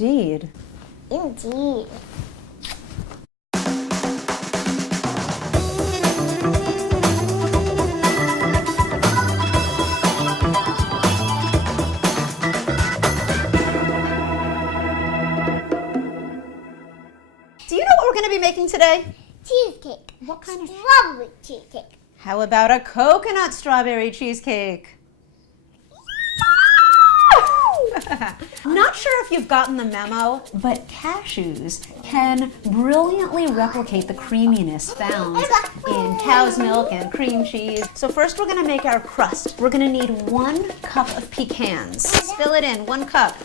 Indeed. Indeed. Do you know what we're going to be making today? Cheesecake. What kind of? Strawberry cheesecake. How about a coconut strawberry cheesecake? I'm not sure if you've gotten the memo, but cashews can brilliantly replicate the creaminess found in cow's milk and cream cheese. So first we're going to make our crust. We're going to need 1 cup of pecans. Fill it in, 1 cup.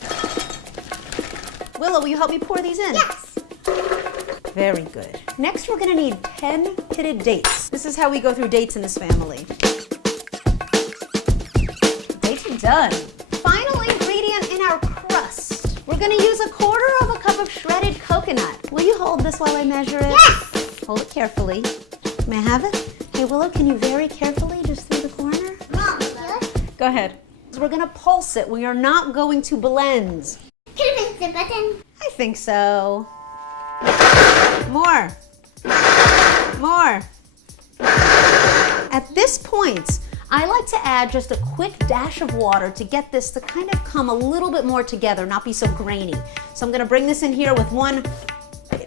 Willow, will you help me pour these in? Yes. Very good. Next we're going to need 10 pitted dates. This is how we go through dates in this family. Dates are done. Final ingredient in our crust. We're going to use 1/4 cup of shredded coconut. Will you hold this while I measure it? Yes. Hold it carefully. May I have it? Hey Willow, can you very carefully just through the corner? Mom, yes. Go ahead. We're going to pulse it. We are not going to blend. Can I press the button? I think so. More. More. At this point, I like to add just a quick dash of water to get this to kind of come a little bit more together, not be so grainy. So I'm going to bring this in here with 1.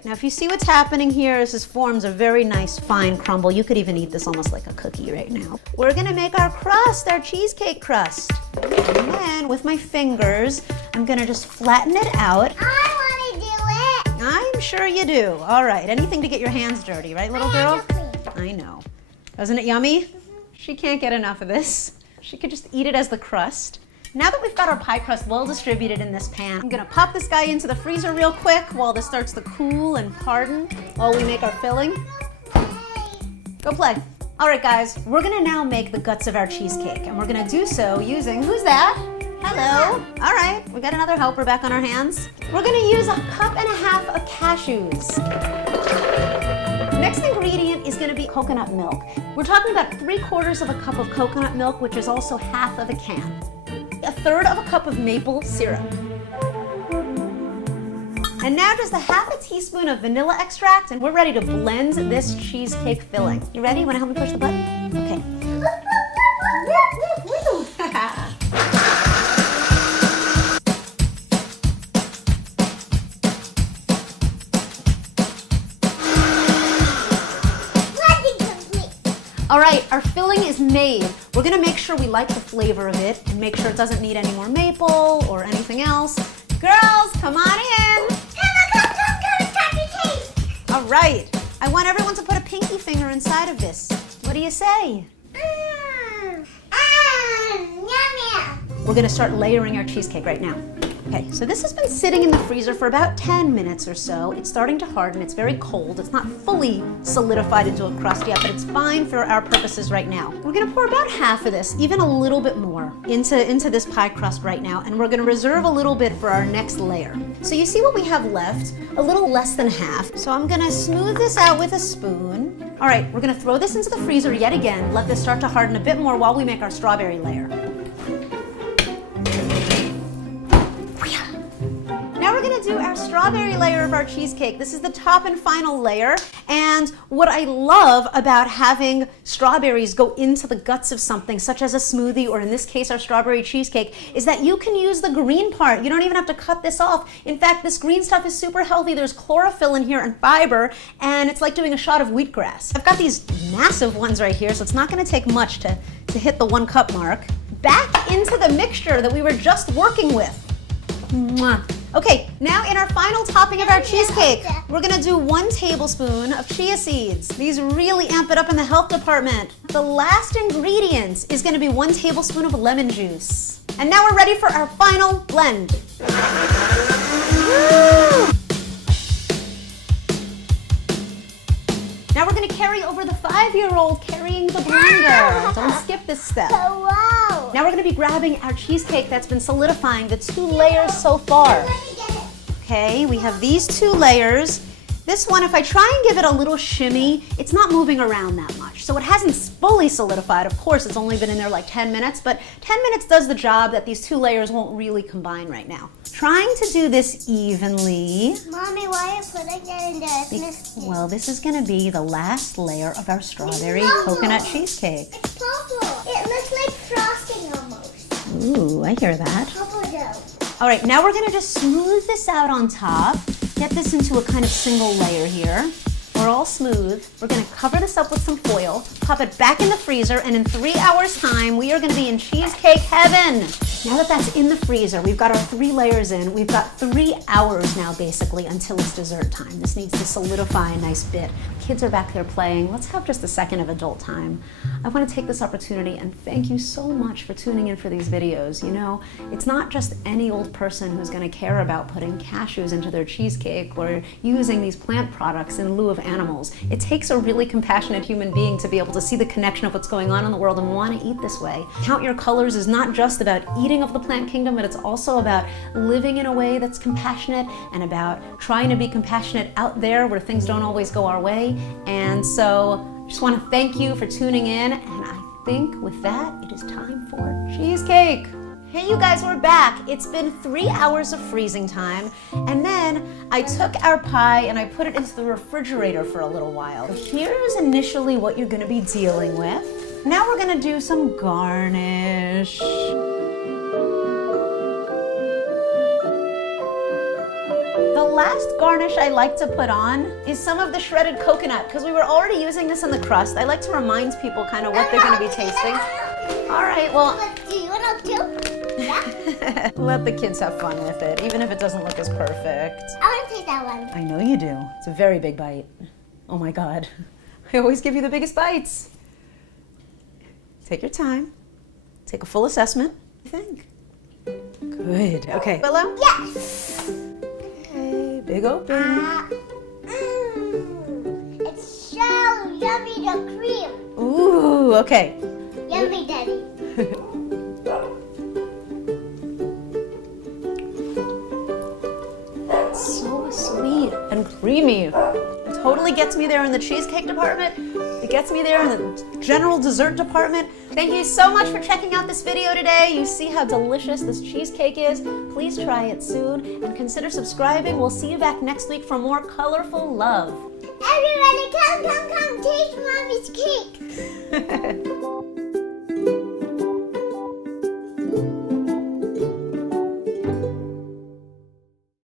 Now if you see what's happening here, this forms a very nice fine crumble. You could even eat this almost like a cookie right now. We're going to make our crust, our cheesecake crust. And then with my fingers, I'm going to just flatten it out. I want to do it. I'm sure you do. All right, anything to get your hands dirty, right, little girl? Hands are clean. I know. Isn't it yummy? She can't get enough of this. She could just eat it as the crust. Now that we've got our pie crust well distributed in this pan, I'm gonna pop this guy into the freezer real quick while this starts to cool and harden while we make our filling. Go play. All right, guys, we're gonna now make the guts of our cheesecake, and we're gonna do so using, who's that? Hello. All right, we got another helper back on our hands. We're gonna use 1.5 cups of cashews. Next ingredient is going to be coconut milk. We're talking about 3/4 cup of coconut milk, which is also half of a can. 1/3 cup of maple syrup. And now just 1/2 teaspoon of vanilla extract, and we're ready to blend this cheesecake filling. You ready? Want to help me push the button? Okay. All right, our filling is made. We're gonna make sure we like the flavor of it and make sure it doesn't need any more maple or anything else. Girls, come on in. Come, it's time to taste. All right, I want everyone to put a pinky finger inside of this. What do you say? Yum, yum. We're gonna start layering our cheesecake right now. Okay, so this has been sitting in the freezer for about 10 minutes or so. It's starting to harden, it's very cold. It's not fully solidified into a crust yet, but it's fine for our purposes right now. We're gonna pour about half of this, even a little bit more, into this pie crust right now, and we're gonna reserve a little bit for our next layer. So you see what we have left? A little less than half. So I'm gonna smooth this out with a spoon. All right, we're gonna throw this into the freezer yet again, let this start to harden a bit more while we make our strawberry layer. Now we're gonna do our strawberry layer of our cheesecake. This is the top and final layer. And what I love about having strawberries go into the guts of something, such as a smoothie, or in this case, our strawberry cheesecake, is that you can use the green part. You don't even have to cut this off. In fact, this green stuff is super healthy. There's chlorophyll in here and fiber, and it's like doing a shot of wheatgrass. I've got these massive ones right here, so it's not gonna take much to hit the 1 cup mark. Back into the mixture that we were just working with. Mwah. Okay, now in our final topping of our cheesecake, we're gonna do 1 tablespoon of chia seeds. These really amp it up in the health department. The last ingredient is gonna be 1 tablespoon of lemon juice. And now we're ready for our final blend. Woo! Now we're gonna carry over the 5-year-old carrying the blender. Don't skip this step. Wow. Now we're gonna be grabbing our cheesecake that's been solidifying, the 2 layers so far. Let me get it. Okay, we have these 2 layers. This one, if I try and give it a little shimmy, it's not moving around that much. So it hasn't fully solidified. Of course, it's only been in there like 10 minutes, but 10 minutes does the job that these two layers won't really combine right now. Trying to do this evenly. Mommy, why are you putting it in there? Well, this is gonna be the last layer of our strawberry coconut cheesecake. It's purple. It looks like frosting almost. Ooh, I hear that. Purple dough. All right, now we're gonna just smooth this out on top. Get this into a kind of single layer here. We're all smooth. We're gonna cover this up with some foil, pop it back in the freezer, and in 3 hours time, we are gonna be in cheesecake heaven. Now that that's in the freezer, we've got our 3 layers in. We've got 3 hours now, basically, until it's dessert time. This needs to solidify a nice bit. Kids are back there playing. Let's have just a second of adult time. I wanna take this opportunity and thank you so much for tuning in for these videos. You know, it's not just any old person who's gonna care about putting cashews into their cheesecake or using these plant products in lieu of animals. It takes a really compassionate human being to be able to see the connection of what's going on in the world and want to eat this way. Count Your Colors is not just about eating of the plant kingdom, but it's also about living in a way that's compassionate and about trying to be compassionate out there where things don't always go our way. And so I just want to thank you for tuning in, and I think with that, it is time for cheesecake. Hey you guys, we're back. It's been 3 hours of freezing time, and then I took our pie and I put it into the refrigerator for a little while. Here's initially what you're gonna be dealing with. Now we're gonna do some garnish. The last garnish I like to put on is some of the shredded coconut, because we were already using this in the crust. I like to remind people kind of what they're gonna be tasting. All right, well. Do you want to too? Yeah. Let the kids have fun with it, even if it doesn't look as perfect. I want to take that one. I know you do. It's a very big bite. Oh my God. I always give you the biggest bites. Take your time. Take a full assessment. What do you think? Good. Okay. Willow? Yes. Okay, big open. It's so yummy, the cream. Ooh, okay. Yummy, Daddy. So sweet and creamy. It totally gets me there in the cheesecake department. It gets me there in the general dessert department. Thank you so much for checking out this video today. You see how delicious this cheesecake is. Please try it soon and consider subscribing. We'll see you back next week for more colorful love. Everybody come, taste Mommy's cake.